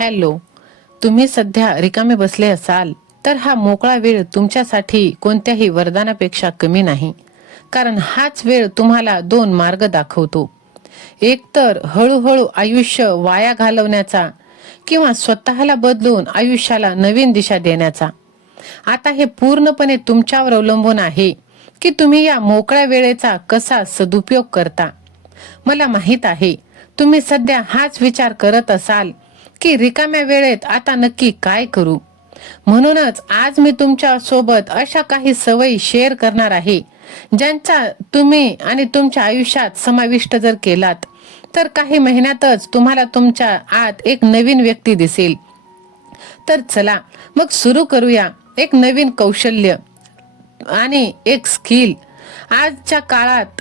Hello, तुम्ही सध्या रिकामे बसले असाल तर हा मोकळा वेळ तुमच्यासाठी कोणत्याही वरदानापेक्षा कमी नाही. कारण हाच वेळ तुम्हाला दोन मार्ग दाखवतो. एक तर हळूहळू आयुष्य वाया घालवण्याचा किंवा स्वतःला बदलून आयुष्याला नवीन दिशा देण्याचा. आता हे पूर्णपणे तुमच्यावर अवलंबून आहे की तुम्ही या मोकळ्या वेळेचा कसा सदुपयोग करता. मला माहित आहे तुम्ही सध्या हाच विचार करत असाल की रिकाम्या वेळेत आता नक्की काय करू. म्हणूनच आज मी तुमच्या सोबत अशा काही सवयी शेअर करणार आहे ज्यांचा तुम्ही आणि तुमच्या आयुष्यात समाविष्ट जर केलात तर काही महिन्यातच तुम्हाला तुमच्या आत एक नवीन व्यक्ती दिसेल. तर चला मग सुरू करूया एक नवीन कौशल्य आणि एक स्किल. आजच्या काळात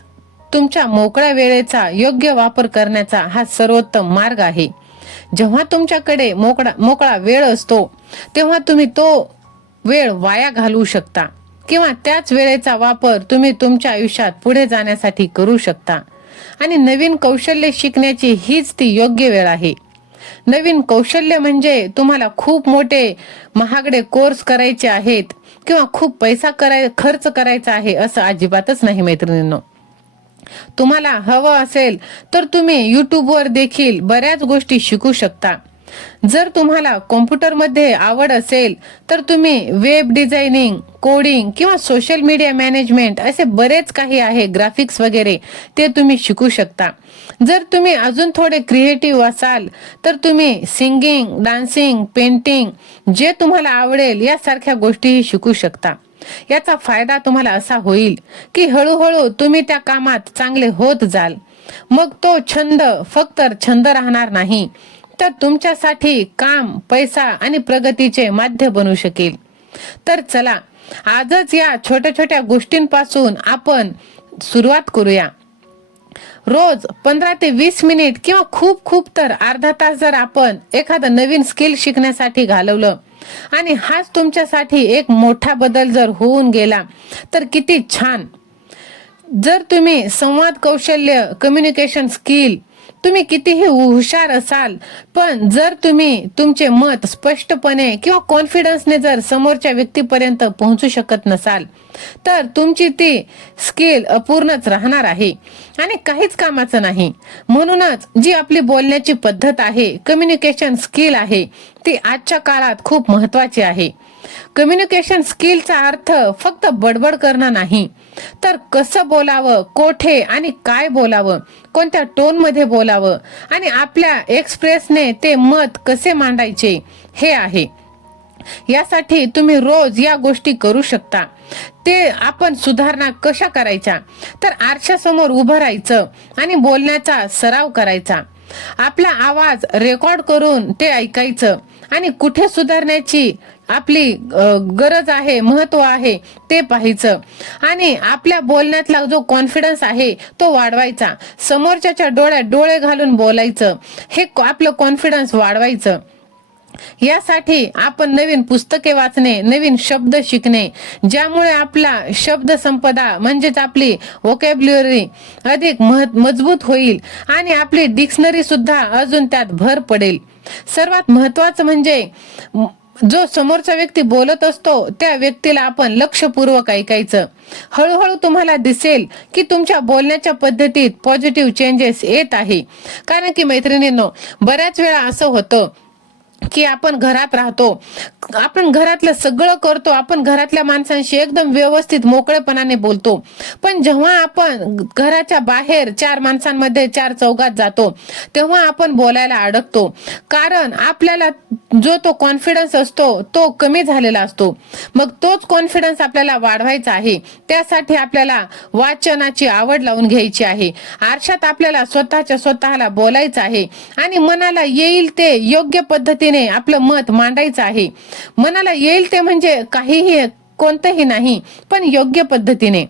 तुमच्या मोकळ्या वेळेचा योग्य वापर करण्याचा हा सर्वोत्तम मार्ग आहे. जेव्हा तुमच्याकडे मोकळा वेळ असतो तेव्हा तुम्ही तो वेळ वाया घालवू शकता किंवा त्याच वेळेचा वापर तुम्ही तुमच्या आयुष्यात पुढे जाण्यासाठी करू शकता. आणि नवीन कौशल्य शिकण्याची हीच ती योग्य वेळ आहे. नवीन कौशल्य म्हणजे तुम्हाला खूप मोठे महागडे कोर्स करायचे आहेत किंवा खूप पैसा खर्च करायचा आहे असं अजिबातच नाही मैत्रिणींनो. तुम्हाला हवं असेल तर तुम्ही युट्यूबवर देखील बऱ्याच गोष्टी शिकू शकता. जर तुम्हाला कॉम्प्युटरमध्ये आवड असेल तर तुम्ही वेब डिझायनिंग, कोडिंग किंवा सोशल मीडिया मॅनेजमेंट असे बरेच काही आहे, ग्राफिक्स वगैरे, ते तुम्ही शिकू शकता. जर तुम्ही अजून थोडे क्रिएटिव्ह असाल तर तुम्ही सिंगिंग, डान्सिंग, पेंटिंग, जे तुम्हाला आवडेल यासारख्या गोष्टीही शिकू शकता. याचा फायदा तुम्हाला असा होईल की हळूहळू तुम्ही त्या कामात चांगले होत जाल. मग तो छंद फक्त छंद राहणार नाही तर तुमच्यासाठी काम, पैसा आणि प्रगतीचे माध्यम बनू शकेल. तर चला आजच या छोट्या छोट्या गोष्टींपासून आपण सुरुवात करूया. रोज 15 ते 20 मिनिट किंवा खूप खूप तर अर्धा तास जर आपण एखादं नवीन स्किल शिकण्यासाठी घालवलं आणि हाच तुमच्यासाठी एक मोठा बदल जर होऊन गेला तर किती छान. जर तुम्ही संवाद कौशल्य, कम्युनिकेशन स्किल, तुम्ही कितीही हुशार असाल पण जर तुम्ही तुमचे मत स्पष्टपणे किंवा कॉन्फिडन्सने जर समोरच्या व्यक्तीपर्यंत पोहोचू शकत नसाल तर तुमची ती स्किल अपूर्णच राहणार आहे आणि काहीच कामाचं नाही. म्हणूनच जी आपली बोलण्याची पद्धत आहे, कम्युनिकेशन स्किल आहे, ती आजच्या काळात खूप महत्वाची आहे. कम्युनिकेशन स्किलचा अर्थ फक्त बडबड करणं नाही तर कसं बोलावं, कोठे आणि काय बोलावं, कोणत्या टोन मध्ये बोलावं आणि आपल्या एक्सप्रेसने ते मत कसे मांडायचे हे आहे. यासाठी तुम्ही रोज या गोष्टी करू शकता. ते आपण सुधारणा कशा करायच्या तर आरशासमोर उभं राहायचं आणि बोलण्याचा सराव करायचा. आपला आवाज रेकॉर्ड करून ते ऐकायचं आणि कुठे सुधारण्याची आपली गरज आहे, महत्व आहे ते पाहायचं आणि आपल्या बोलण्यातला जो कॉन्फिडन्स आहे तो वाढवायचा. समोरच्याच्या डोळ्यात डोळे घालून बोलायचं, हे आपलं कॉन्फिडन्स वाढवायचं. यासाठी आपण नवीन पुस्तके वाचणे, नवीन शब्द शिकणे, ज्यामुळे आपला शब्द संपदा म्हणजेच आपली व्होकॅब्युलरी अधिक मजबूत होईल आणि आपली डिक्शनरी सुद्धा अजून त्यात भर पडेल. सर्वात महत्वाचं म्हणजे जो समोरचा व्यक्ती बोलत असतो त्या व्यक्तीला आपण लक्षपूर्वक ऐकायचं. हळूहळू तुम्हाला दिसेल की तुमच्या बोलण्याच्या पद्धतीत पॉझिटिव्ह चेंजेस येत आहे. कारण की मैत्रिणींनो, बऱ्याच वेळा असं होतं की आपण घरात राहतो, आपण घरातलं सगळं करतो, आपण घरातल्या माणसांशी एकदम व्यवस्थित मोकळेपणाने बोलतो, पण जेव्हा आपण घराच्या बाहेर चार माणसांमध्ये, चार चौघात जातो तेव्हा आपण बोलायला अडकतो. कारण आपल्याला जो तो कॉन्फिडन्स असतो तो कमी झालेला असतो. मग तोच कॉन्फिडन्स आपल्याला वाढवायचा आहे. त्यासाठी आपल्याला वाचनाची आवड लावून घ्यायची आहे. आरशात आपल्याला स्वतःला बोलायचं आहे आणि मनाला येईल ते योग्य पद्धतीने आपलं मत मांडायचं आहे. मनाला येईल ते म्हणजे काहीही, कोणतंही नाही, पण योग्य पद्धतीने.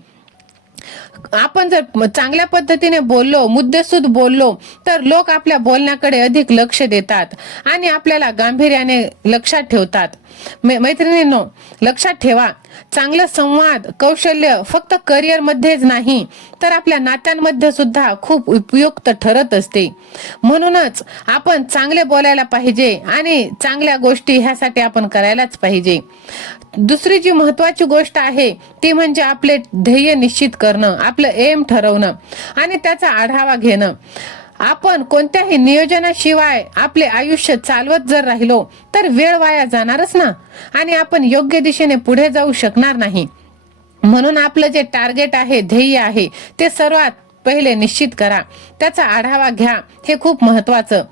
आपण जर चांगल्या पद्धतीने बोललो, मुद्देसूद बोललो, तर लोक आपल्या बोलण्याकडे अधिक लक्ष देतात आणि आपल्याला गांभीर्याने लक्षात ठेवतात. मैत्रिणींनो, लक्षात ठेवा, चांगलं संवाद कौशल्य फक्त करिअर मध्येच नाही तर आपल्या नात्यांमध्ये सुद्धा खूप उपयुक्त ठरत असते. म्हणूनच आपण चांगले बोलायला पाहिजे आणि चांगल्या गोष्टी ह्यासाठी आपण करायलाच पाहिजे. दुसरी जी महत्वाची गोष्ट आहे ती म्हणजे आपले ध्येय निश्चित करणं, आपलं एम ठरवणं आणि त्याचा आढावा घेणं. आपण कोणत्याही नियोजनाशिवाय आपले आयुष्य चालवत जर राहिलो तर वेळ वाया जाणारच ना, आणि आपण योग्य दिशेने पुढे जाऊ शकणार नाही. म्हणून आपलं जे टार्गेट आहे, ध्येय आहे, ते सर्वात पहिले निश्चित करा, त्याचा आढावा घ्या. हे खूप महत्वाचं.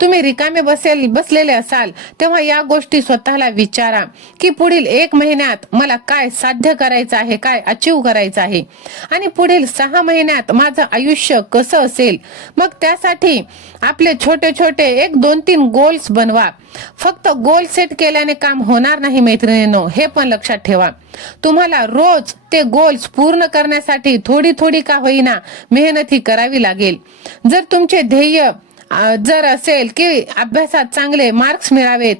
तुम्ही रिकामे बसलेले असाल तेव्हा या गोष्टी स्वतःला विचारा की पुढील 1 महिन्यात मला काय साध्य करायचं आहे, काय अचीव करायचं आहे, आणि पुढील 6 महिन्यात माझं आयुष्य कसं असेल. मग त्यासाठी आपले छोटे छोटे 1, 2, 3 गोल्स बनवा. फक्त गोल सेट केल्याने काम होणार नाही मैत्रिणींनो, हे पण लक्षात ठेवा. तुम्हाला रोज ते गोल्स पूर्ण करण्यासाठी थोडी थोडी का होईना मेहनत ही करावी लागेल. जर तुमचे ध्येय जर असेल की अभ्यासात चांगले मार्क्स मिळावेत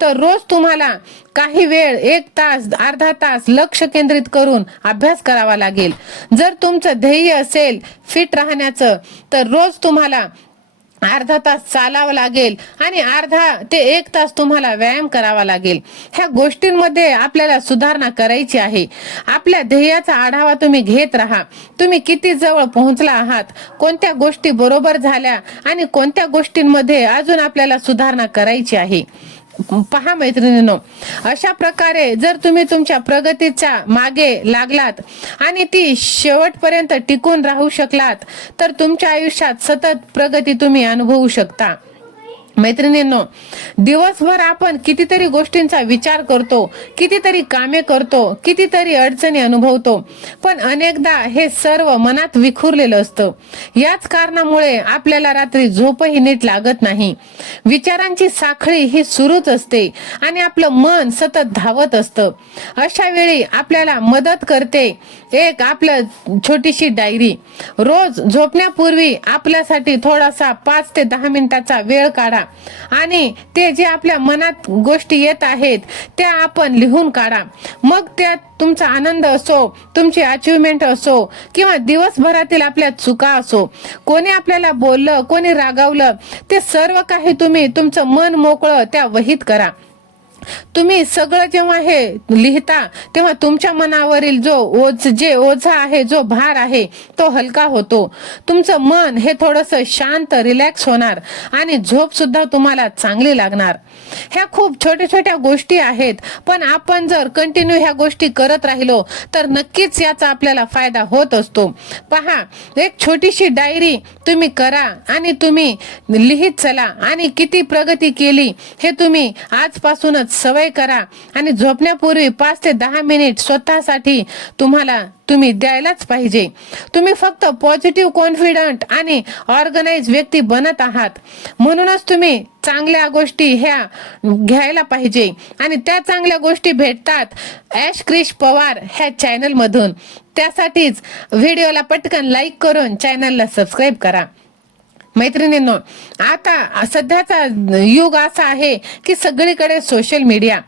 तर रोज तुम्हाला काही वेळ 1 तास अर्धा तास लक्ष केंद्रित करून अभ्यास करावा लागेल. जर तुमचं ध्येय असेल फिट राहण्याचं तर रोज तुम्हाला अर्धा तास चालावं लागेल आणि अर्धा ते 1 तास तुम्हाला व्यायाम करावा लागेल. ह्या गोष्टींमध्ये आपल्याला सुधारणा करायची आहे. आपल्या ध्येयाचा आढावा तुम्ही घेत राहा. तुम्ही किती जवळ पोहोचला आहात, कोणत्या गोष्टी बरोबर झाल्या आणि कोणत्या गोष्टींमध्ये अजून आपल्याला सुधारणा करायची आहे. पहा मैत्रिणींनो, अशा प्रकारे जर तुम्ही तुमच्या प्रगतीच्या मागे लागलात आणि ती शेवटपर्यंत टिकून राहू शकलात तर तुमच्या आयुष्यात सतत प्रगती तुम्ही अनुभवू शकता. मैत्रिणींनो, दिवसभर आपण कितीतरी गोष्टींचा विचार करतो, कितीतरी कामे करतो, कितीतरी अडचणी अनुभवतो, पण अनेकदा हे सर्व मनात विखुरलेलं असतं. याच कारणामुळे आपल्याला रात्री झोपही नीट लागत नाही. विचारांची साखळी ही सुरूच असते आणि आपलं मन सतत धावत असतं. अशा वेळी आपल्याला मदत करते एक आपलं छोटीशी डायरी. रोज झोपण्यापूर्वी आपल्यासाठी थोडासा 5 ते 10 मिनिटाचा वेळ काढा आणि ते जे आपल्या मनात गोष्टी येत आहेत त्या आपण लिहून काढा. मग त्यात तुमचा आनंद असो, तुमची अचिव्हमेंट असो किंवा दिवसभरातील आपल्या चुका असो, कोणी आपल्याला बोललं, कोणी रागावलं, ते सर्व काही तुम्ही तुमचं मन मोकळं त्या वहीत करा. तुम्ही सगळं जेव्हा हे लिहिता तेव्हा तुमच्या मनावरील जो ओझा आहे, जो भार आहे, तो हलका होतो. तुमचं मन हे थोडंसं शांत रिलॅक्स होणार आणि झोप सुद्धा तुम्हाला चांगली लागणार. ह्या खूप छोट्या छोट्या गोष्टी आहेत, पण आपण जर कंटिन्यू ह्या गोष्टी करत राहिलो तर नक्कीच याचा आपल्याला फायदा होत असतो. पहा, एक छोटीशी डायरी तुम्ही करा आणि तुम्ही लिहित चला आणि किती प्रगती केली हे तुम्ही आजपासूनच सवय करा. आणि झोपण्यापूर्वी 5 ते 10 मिनिट स्वतःसाठी तुम्ही द्यायलाच पाहिजे. तुम्ही फक्त पॉझिटिव्ह, कॉन्फिडंट आणि ऑर्गनाइज व्यक्ती बनत आहात, म्हणूनच तुम्ही चांगल्या गोष्टी ह्या घ्यायला पाहिजे आणि त्या चांगल्या गोष्टी भेटतात ॲश क्रिश पवार ह्या चॅनल मधून. त्यासाठीच व्हिडिओला पटकन लाईक करून चॅनलला सबस्क्राईब करा. मैत्रिणींनो, आता सध्याचा युग असा आहे की सगळीकडे सोशल मीडिया,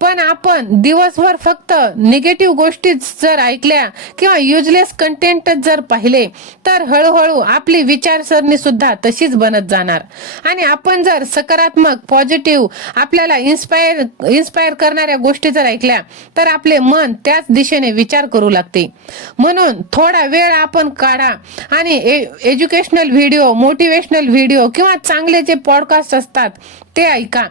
पण आपण दिवसभर फक्त निगेटिव्ह गोष्टी जर ऐकल्या किंवा युजलेस कंटेंट जर पाहिले तर हळूहळू आपली विचारसरणी सुद्धा तशीच बनत जाणार. आणि आपण जर सकारात्मक, पॉझिटिव्ह, आपल्याला इन्स्पायर करणाऱ्या गोष्टी जर ऐकल्या तर आपले मन त्याच दिशेने विचार करू लागते. म्हणून थोडा वेळ आपण काढा आणि एज्युकेशनल व्हिडिओ, मोटिवेशनल व्हिडिओ किंवा चांगले जे पॉडकास्ट असतात ते ऐका.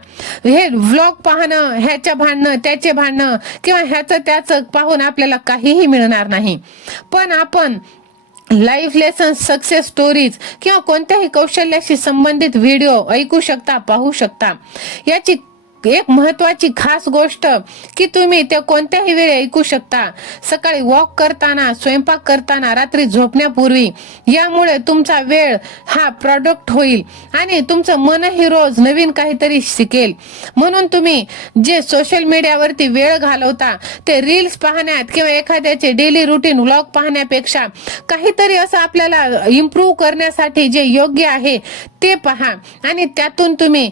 हे व्लॉग पाहणं, ह्याच्या भांडणं, त्याचे भांडणं किंवा ह्याचं त्याचं पाहून आपल्याला काहीही मिळणार नाही. पण आपण लाईफ लेसन, सक्सेस स्टोरीज किंवा कोणत्याही कौशल्याशी संबंधित व्हिडिओ ऐकू शकता, पाहू शकता. याची एक महत्वाची खास गोष्ट की तुम्ही ते कोणत्याही वेळी ऐकू शकता. सकाळी वॉक करताना, स्वयंपाक करताना, रात्री झोपण्यापूर्वी. यामुळे तुमचा वेळ हा प्रोडक्ट होईल आणि तुमचं मनही रोज नवीन काहीतरी शिकेल. म्हणून तुम्ही जे सोशल मीडियावरती वेळ घालवता ते रील्स पाहण्यात किंवा एखाद्याचे डेली रुटीन व्लॉग पाहण्यापेक्षा काहीतरी असं आपल्याला इम्प्रूव्ह करण्यासाठी जे योग्य आहे ते पहा आणि त्यातून तुम्ही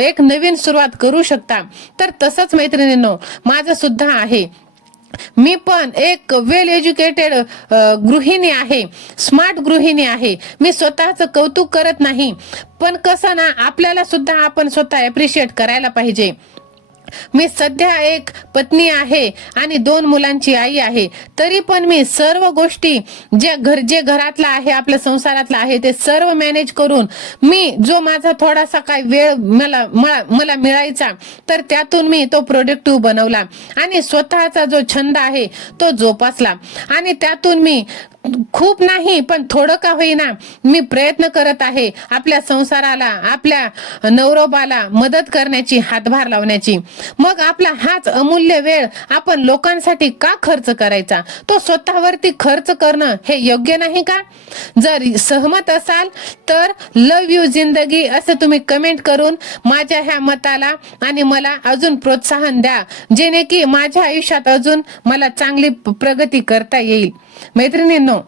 एक नवीन सुरुवात करू शकता. तर तसंच मैत्रिणींनो, माझं सुद्धा आहे. मी पण एक वेल एज्युकेटेड गृहिणी आहे, स्मार्ट गृहिणी आहे. मी स्वतःचं कौतुक करत नाही, पण कसं ना, आपल्याला सुद्धा आपण स्वतः अप्रिशिएट करायला पाहिजे. मी सध्या एक पत्नी आहे आणि 2 मुलांची आई आहे. तरी पण मी सर्व गोष्टी जे घरातला आहे, आपल्या संसारातला आहे, ते सर्व मॅनेज करून मी जो माझा थोडासा काय वेळ मला मिळायचा, तर त्यातून मी तो प्रोडक्टिव्ह बनवला आणि स्वतःचा जो छंद आहे तो जोपासला आणि त्यातून मी खूप नाही पण थोडं का होईना मी प्रयत्न करत आहे आपल्या संसाराला, आपल्या नवरोबाला मदत करण्याची, हातभार लावण्याची. मग आपला हाच अमूल्य वेळ आपण लोकांसाठी का खर्च करायचा? तो स्वतःवरती खर्च करणं हे योग्य नाही का? जर सहमत असाल तर लव यू जिंदगी असं तुम्ही कमेंट करून माझ्या ह्या मताला आणि मला अजून प्रोत्साहन द्या, जेणे की माझ्या आयुष्यात अजून मला चांगली प्रगती करता येईल. मैत्रिणींनो,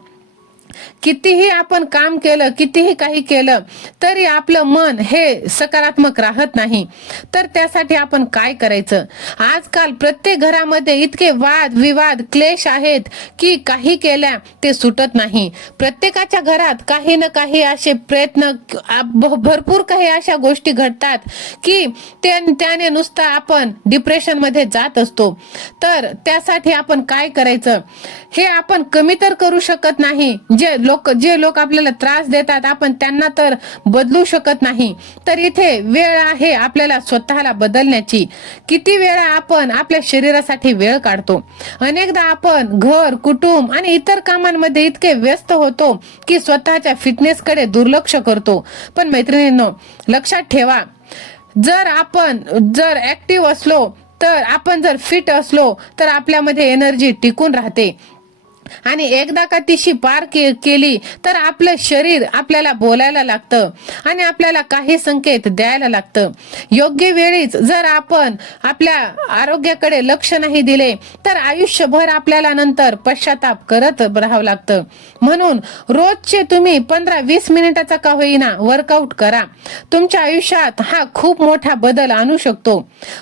कितीही आपण काम केलं, कितीही काही केलं तरी आपलं मन हे सकारात्मक राहत नाही. तर त्यासाठी आपण काय करायचं? आजकाल प्रत्येक घरामध्ये इतके वाद विवाद क्लेश आहेत की काही केल्या ते सुटत नाही. प्रत्येकाच्या घरात काही ना काही असे प्रयत्न, भरपूर काही अशा गोष्टी घडतात की त्याने नुसतं आपण डिप्रेशन मध्ये जात असतो. तर त्यासाठी आपण काय करायचं हे आपण कमी तर करू शकत नाही. जे लोक आपल्याला त्रास देतात आपण त्यांना तर बदलू शकत नाही. तर इथे वेळ आहे आपल्याला स्वतःला बदलण्याची. किती वेळा आपण आपल्या शरीरासाठी वेळ काढतो. अनेकदा आपण घर, कुटुंब आणि इतर कामांमध्ये इतके व्यस्त होतो की स्वतःच्या फिटनेसकडे दुर्लक्ष करतो. पण मैत्रिणींनो, लक्षात ठेवा, जर ऍक्टिव्ह असलो, तर आपण जर फिट असलो तर आपल्यामध्ये एनर्जी टिकून राहते आणि एकदा का तिशी पार केली तर आपलं शरीर आपल्याला बोलायला लागतं आणि आपल्याला काही संकेत द्यायला लागतं. योग्य वेळीच जर आपण आपल्या आरोग्याकडे लक्ष नाही दिले तर आयुष्यभर आपल्याला नंतर पश्चाताप करत राहावं लागतं. म्हणून रोजचे तुम्ही 15-20 मिनिटाचा का होईना वर्कआउट करा. तुमच्या आयुष्यात हा खूप मोठा बदल आणू शकतो.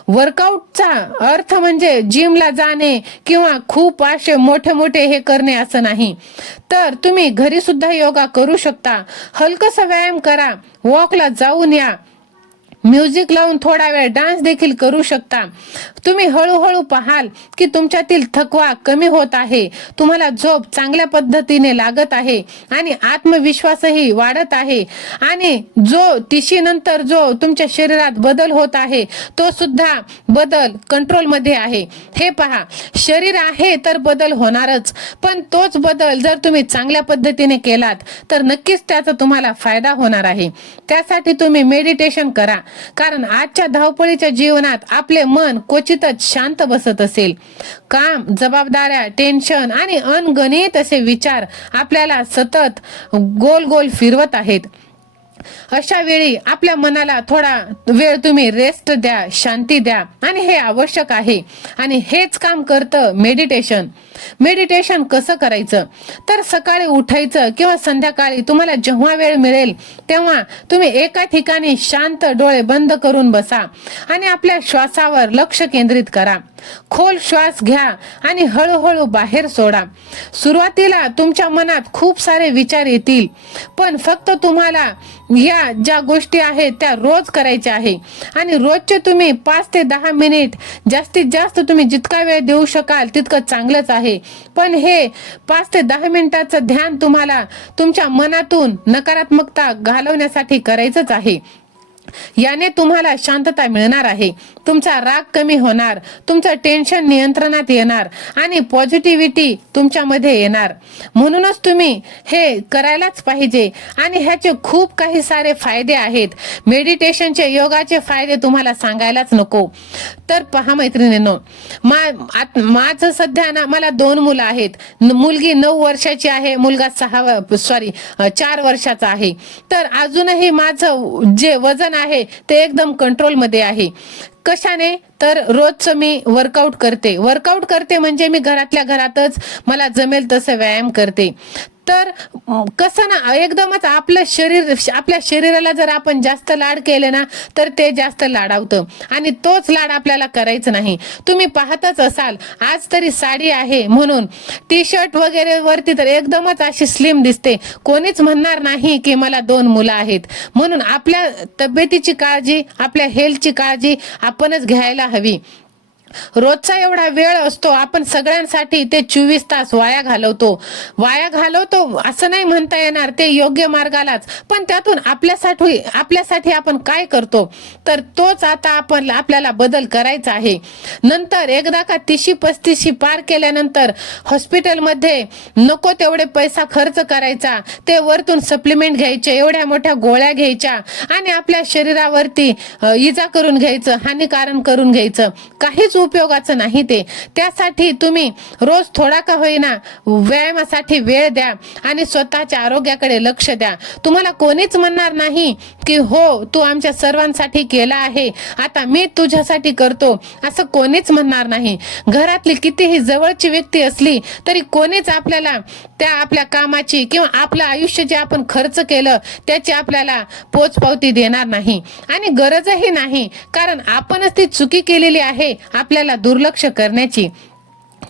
वर्कआउटचा अर्थ म्हणजे जिमला जाणे किंवा खूप असे मोठे हे करणे असं नाही. तर तुम्ही घरी सुद्धा योगा करू शकता. हलकसा व्यायाम करा, वॉकला जाऊन या, म्युझिक लावून थोडा वेळ डान्स देखील करू शकता. तुम्ही हळूहळू पाहाल की तुमच्यातील थकवा कमी होत आहे, तुम्हाला झोप चांगल्या पद्धतीने लागत आहे आणि आत्मविश्वासही वाढत आहे आणि तिशीनंतर जो तुमच्या शरीरात बदल होत आहे तो सुद्धा बदल कंट्रोल मध्ये आहे. हे पहा, शरीर आहे तर बदल होणारच, पण तोच बदल जर तुम्ही चांगल्या पद्धतीने केलात तर नक्कीच त्याचा तुम्हाला फायदा होणार आहे. त्यासाठी तुम्ही मेडिटेशन करा, कारण आजच्या धावपळीच्या जीवनात आपले मन क्वचितच शांत बसत असेल. काम, जबाबदाऱ्या, टेन्शन आणि अनगणित असे विचार आपल्याला सतत गोल फिरवत आहेत. अशा वेळी आपल्या मनाला थोडा वेळ तुम्ही रेस्ट द्या, शांती द्या आणि हे आवश्यक आहे. आणि हेच काम करतं मेडिटेशन. मेडिटेशन कसं करायचं तर सकाळी उठायचं किंवा संध्याकाळी तुम्हाला जेव्हा वेळ मिळेल तेव्हा तुम्ही एका ठिकाणी शांत डोळे बंद करून बसा आणि आपल्या श्वासावर लक्ष केंद्रित करा. खोल श्वास घ्या आणि हळूहळू बाहेर सोडा. सुरुवातीला तुमच्या मनात खूप सारे विचार येतील, पण फक्त तुम्हाला या ज्या गोष्टी आहेत त्या रोज करायच्या आहे आणि रोजचे तुम्ही 5 ते 10 मिनिट, जास्तीत जास्त तुम्ही जितका वेळ देऊ शकाल तितकं चांगलंच आहे. पण हे 5 ते 10 मिनिटाचं ध्यान तुम्हाला तुमच्या मनातून नकारात्मकता घालवण्यासाठी करायचंच आहे. याने तुम्हाला शांतता मिळणार आहे, तुमचा राग कमी होणार, तुमचं टेन्शन नियंत्रणात येणार आणि पॉझिटिव्हिटी तुमच्यामध्ये येणार. म्हणूनच तुम्ही हे करायलाच पाहिजे आणि ह्याचे खूप काही सारे फायदे आहेत. मेडिटेशनचे, योगाचे फायदे तुम्हाला सांगायलाच नको. तर पहा मैत्रिणींनो, माझं सध्या ना, मला 2 मुलं आहेत. मुलगी 9 वर्षाची आहे, मुलगा 4 वर्षाचा आहे. तर अजूनही माझं जे वजन आहे ते एकदम कंट्रोल मध्ये आहे. कशाने? तर रोजचं मी वर्कआउट करते म्हणजे मी घरातल्या घरातच मला जमेल तसं व्यायाम करते. तर कसं ना, एकदमच आपल्या शरीराला जर आपण जास्त लाड केले ना, तर ते जास्त लाडावतं आणि तोच लाड आपल्याला करायचं नाही. तुम्ही पाहतच असाल, आज तरी साडी आहे म्हणून टी शर्ट वगैरे वरती तर एकदमच अशी स्लिम दिसते. कोणीच म्हणणार नाही की मला 2 मुलं आहेत. म्हणून आपल्या तब्येतीची काळजी, आपल्या हेल्थची काळजी आपणच घ्यायला हवी. रोजचा एवढा वेळ असतो, आपण सगळ्यांसाठी ते 24 तास वाया घालवतो असं नाही म्हणता येणार, ते योग्य मार्गालाच. पण त्यातून आपल्यासाठी आपण काय करतो, तर तोच आता आपल्याला बदल करायचा आहे. नंतर एकदा का 30-35 पार केल्यानंतर हॉस्पिटलमध्ये नको तेवढे पैसा खर्च करायचा, ते वरतून सप्लिमेंट घ्यायचे, एवढ्या मोठ्या गोळ्या घ्यायच्या आणि आपल्या शरीरावरती इजा करून घ्यायचं, हानिकारक करून घ्यायचं. काहीच उपयोगाचं नाही ते. त्यासाठी तुम्ही रोज थोडा का होईना व्यायामासाठी वेळ द्या आणि स्वतःच्या आरोग्याकडे लक्ष द्या. तुम्हाला कोणीच म्हणणार नाही की हो तू आमच्या सर्वांसाठी केला आहे, आता मी तुझ्यासाठी करतो, असं कोणीच म्हणणार नाही. घरातली कितीही जवळची व्यक्ती असली तरी कोणीच आपल्याला त्या आपल्या कामाची किंवा आपलं आयुष्य जे आपण खर्च केलं त्याची आपल्याला पोचपावती देणार नाही आणि गरजही नाही, कारण आपणच ती चुकी केलेली आहे आपल्याला दुर्लक्ष करण्याची.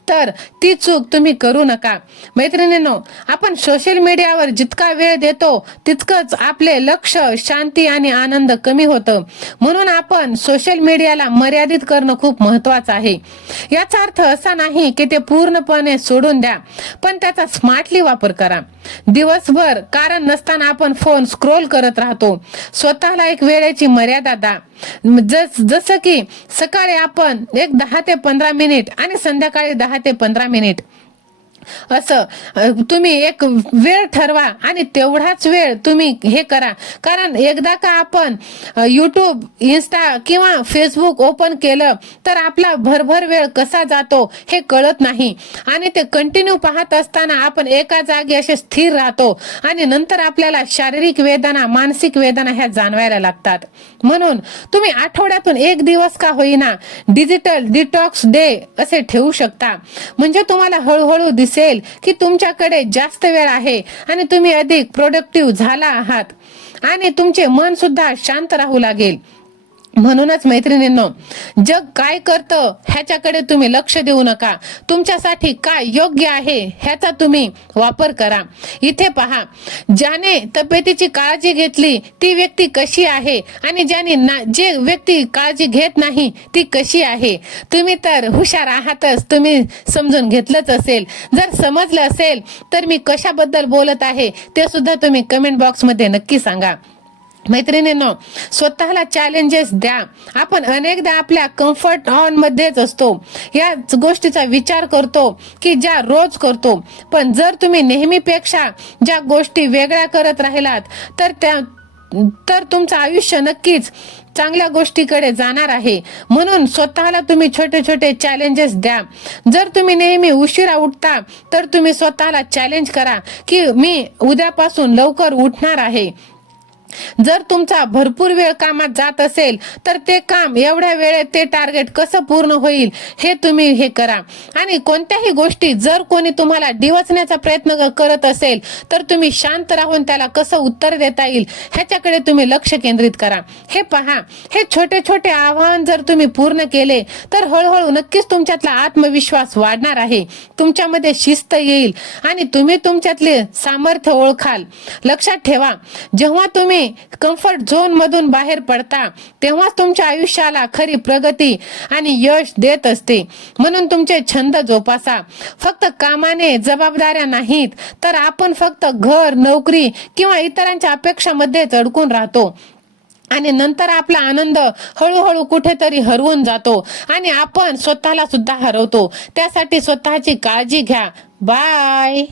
तर ती चूक तुम्ही करू नका. मैत्रिणींनो, आपण सोशल मीडियावर जितका वेळ देतो तितकंच आपले लक्ष, शांती आणि आनंद कमी होतं. म्हणून आपण सोशल मीडियाला मर्यादित करणं खूप महत्वाचं आहे. याचा अर्थ असा नाही की ते पूर्णपणे सोडून द्या, पण त्याचा स्मार्टली वापर करा. दिवसभर कारण नसताना आपण फोन स्क्रोल करत राहतो. स्वतःला एक वेळेची मर्यादा द्या. जसं की सकाळी आपण एक 10 ते 15 मिनिट आणि संध्याकाळी 10 ते 15 मिनिट असं तुम्ही एक वेळ ठरवा आणि तेवढाच वेळ तुम्ही हे करा. कारण एकदा का आपण YouTube, इंस्टा किंवा फेसबुक ओपन केलं तर आपला भरभर वेळ कसा जातो हे कळत नाही आणि ते कंटिन्यू पाहत असताना आपण एका जागी असे स्थिर राहतो आणि नंतर आपल्याला शारीरिक वेदना, मानसिक वेदना ह्या जाणवायला लागतात. म्हणून तुम्ही आठवड्यातून 1 दिवस का होईना डिजिटल डिटॉक्स डे असे ठेवू शकता. म्हणजे तुम्हाला हळूहळू दिसेल की तुमच्याकडे जास्त वेळ आहे आणि तुम्ही अधिक प्रोडक्टिव्ह झाला आहात आणि तुमचे मन सुद्धा शांत राहू लागेल. म्हणूनच मैत्रिणींनो, जग काय करतं ह्याच्याकडे तुम्ही लक्ष देऊ नका. तुमच्यासाठी काय योग्य आहे ह्याचा तुम्ही वापर करा. इथे पहा, ज्याने तब्येतीची काळजी घेतली ती व्यक्ती कशी आहे आणि जे व्यक्ती काळजी घेत नाही ती कशी आहे. तुम्ही तर हुशार आहातच, तुम्ही समजून घेतलंच असेल. जर समजलं असेल तर मी कशाबद्दल बोलत आहे ते सुद्धा तुम्ही कमेंट बॉक्समध्ये नक्की सांगा. मैत्रिणींनो, स्वतःला चॅलेंजेस द्या. आपण अनेकदा आपल्या कम्फर्ट झोन मध्येच असतो, या गोष्टीचा विचार करतो की ज्या रोज करतो. पण जर तुम्ही नेहमीपेक्षा ज्या गोष्टी वेगळ्या करत राहिलात तर तुमचं आयुष्य नक्कीच चांगल्या गोष्टीकडे जाणार आहे. म्हणून स्वतःला तुम्ही छोटे छोटे चॅलेंजेस द्या. जर तुम्ही नेहमी उशिरा उठता तर तुम्ही स्वतःला चॅलेंज करा की मी उद्यापासून लवकर उठणार आहे. जर तुमचा भरपूर वेळ कामात जात असेल तर ते काम एवढ्या वेळेत ते टार्गेट कसं पूर्ण होईल हे तुम्ही हे करा. आणि कोणत्याही गोष्टी जर कोणी तुम्हाला डिवचण्याचा प्रयत्न करत असेल तर तुम्ही शांत राहून त्याला कसं उत्तर देता येईल ह्याच्याकडे तुम्ही लक्ष केंद्रित करा. हे पहा, हे छोटे छोटे आव्हान जर तुम्ही पूर्ण केले तर हळूहळू नक्कीच तुमच्यातला आत्मविश्वास वाढणार आहे, तुमच्यामध्ये शिस्त येईल आणि तुम्ही तुमच्यातले सामर्थ्य ओळखाल. लक्षात ठेवा, जेव्हा तुम्ही कम्फर्ट झोन मधून बाहेर पडता तेव्हाच तुमच्या आयुष्याला खरी प्रगती आणि यश देत असते. म्हणून तुमचे छंद जोपासा. फक्त कामाने, जबाबदाऱ्या नाहीत तर आपण फक्त घर, नोकरी किंवा इतरांच्या अपेक्षांमध्ये अडकून राहतो. आणि नंतर आपला आनंद हळूहळू कुठेतरी हरवून जातो आणि आपण स्वतःला सुद्धा हरवतो. त्यासाठी स्वतःची काळजी घ्या. बाय.